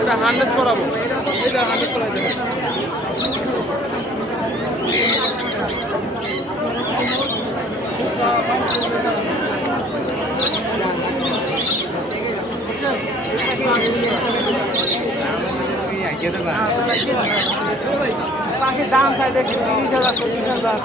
এটা 100 করাবো, এটা 100 করাই দেবো। পাখির দাম চাই দেখি 30,000 40,000।